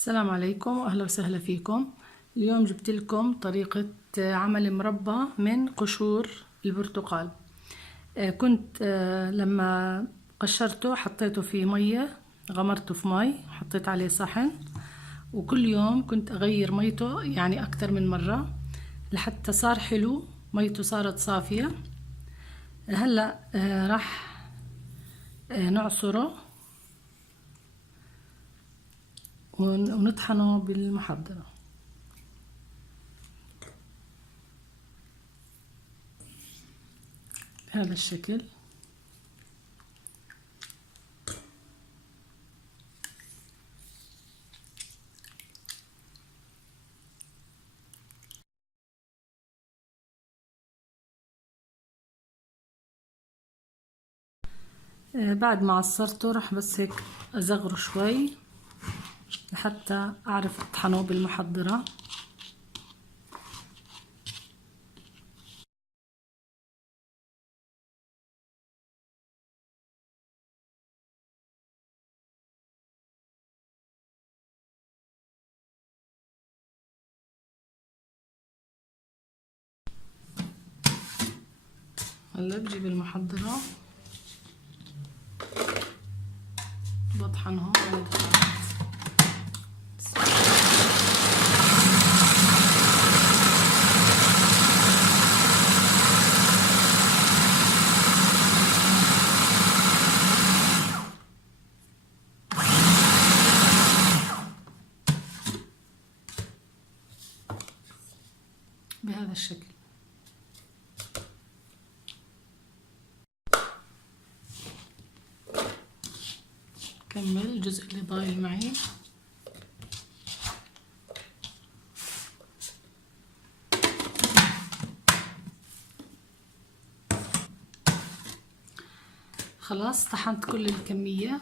السلام عليكم واهلا وسهلا فيكم. اليوم جبت لكم طريقة عمل مربى من قشور البرتقال. كنت لما قشرته حطيته في مية، غمرته في مي، حطيت عليه صحن، وكل يوم كنت اغير ميته يعني اكتر من مرة لحتى صار حلو، ميته صارت صافية. هلا راح نعصره ونطحنه بالمحضرة بهذا الشكل. بعد ما عصرته راح بس هيك أزغره شوي لحتى أعرف أطحنه بالمحضرة. هلا بجيب المحضرة بطحنهم على دقائق. بهذا الشكل. كمل الجزء اللي ضايل معي. خلاص طحنت كل الكمية.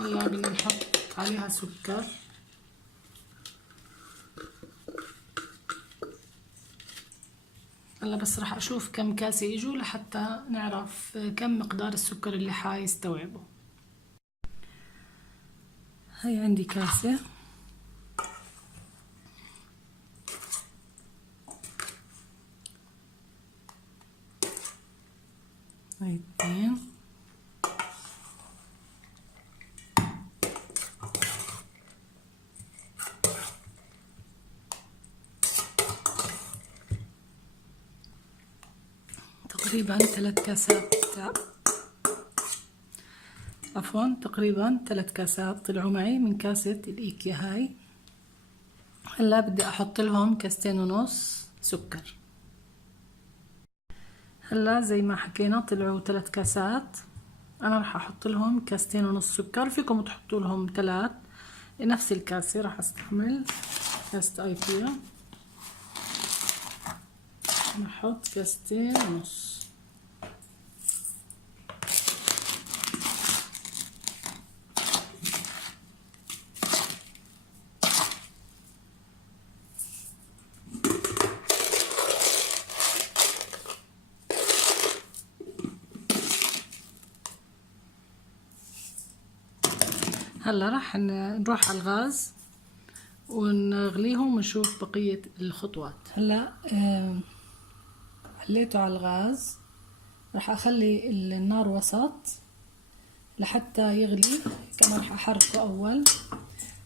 هلا بدنا نحط عليها سكر. هلا بس راح اشوف كم كاسة يجوا لحتى نعرف كم مقدار السكر اللي حيستوعبه. هي عندي كاسة، هاي 2، تقريبا 3 كاسات، عفوا تقريبا 3 كاسات طلعوا معي من كاسة الإيكيا هاي. هلا بدي أحط لهم 2.5 كاس سكر. هلا زي ما حكينا طلعوا 3 كاسات، أنا راح أحط لهم 2.5 كاس سكر. فيكم تحطوا لهم 3، نفس الكاسة راح أستعمل كاسة أيكيا، نحط 2.5 كاس. هلا راح نروح على الغاز ونغليهم ونشوف بقية الخطوات. هلا حليته على الغاز، راح اخلي النار وسط لحتى يغلي. كمان راح احركه اول،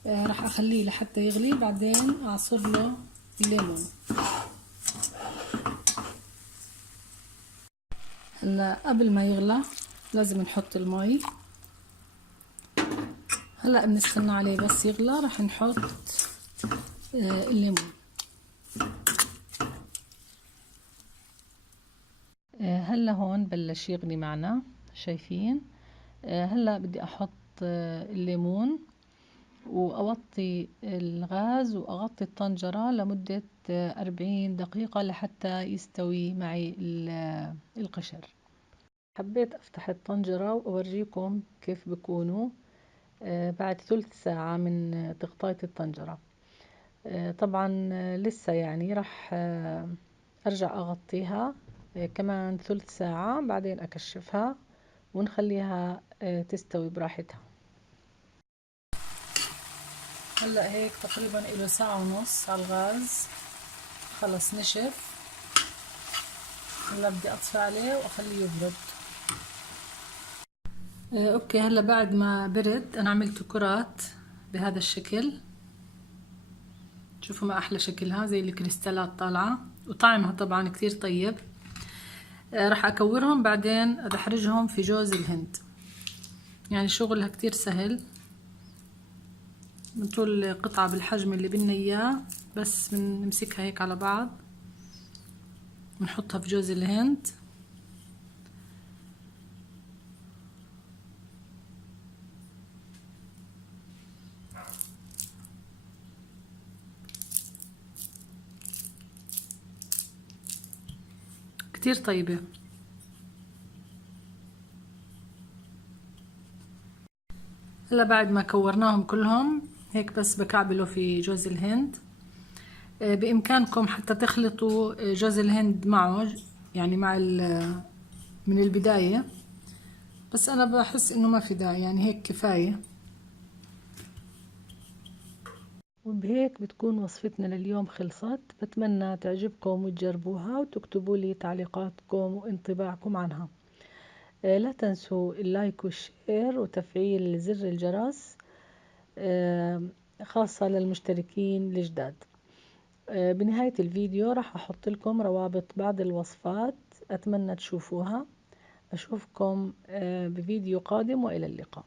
راح اخليه لحتى يغلي، بعدين اعصر له الليمون. هلا قبل ما يغلى لازم نحط المي. هلا بنستنى عليه بس يغلى، راح نحط الليمون. هلا هون بلش يغلي معنا، شايفين؟ هلا بدي احط الليمون واوطي الغاز واغطي الطنجرة لمدة 40 دقيقة لحتى يستوي معي القشر. حبيت افتح الطنجرة واورجيكم كيف بكونوا بعد ثلث ساعة من تغطية الطنجرة. طبعا لسه يعني راح ارجع اغطيها كمان ثلث ساعة، بعدين اكشفها ونخليها تستوي براحتها. هلا هيك تقريبا له ساعة ونص على الغاز، خلص نشف. هلا بدي اطفي عليه واخليه يبرد. اوكي، هلا بعد ما برد انا عملت كرات بهذا الشكل. شوفوا ما احلى شكلها، زي الكريستالات طالعة، وطعمها طبعا كتير طيب. راح اكورهم بعدين ادحرجهم في جوز الهند. يعني شغلها كتير سهل، بنطول قطعة بالحجم اللي بدنا اياه، بس بنمسكها هيك على بعض، بنحطها في جوز الهند. كتير طيبة. هلا بعد ما كورناهم كلهم هيك بس بكعبله في جوز الهند. بإمكانكم حتى تخلطوا جوز الهند معه، يعني مع من البداية، بس أنا بحس إنه ما في داعي، يعني هيك كفاية. وبهيك بتكون وصفتنا لليوم خلصت. بتمنى تعجبكم وتجربوها وتكتبوا لي تعليقاتكم وانطباعكم عنها. لا تنسوا اللايك والشير وتفعيل زر الجرس، خاصة للمشتركين الجداد. بنهاية الفيديو راح أحط لكم روابط بعض الوصفات، أتمنى تشوفوها. أشوفكم بفيديو قادم، وإلى اللقاء.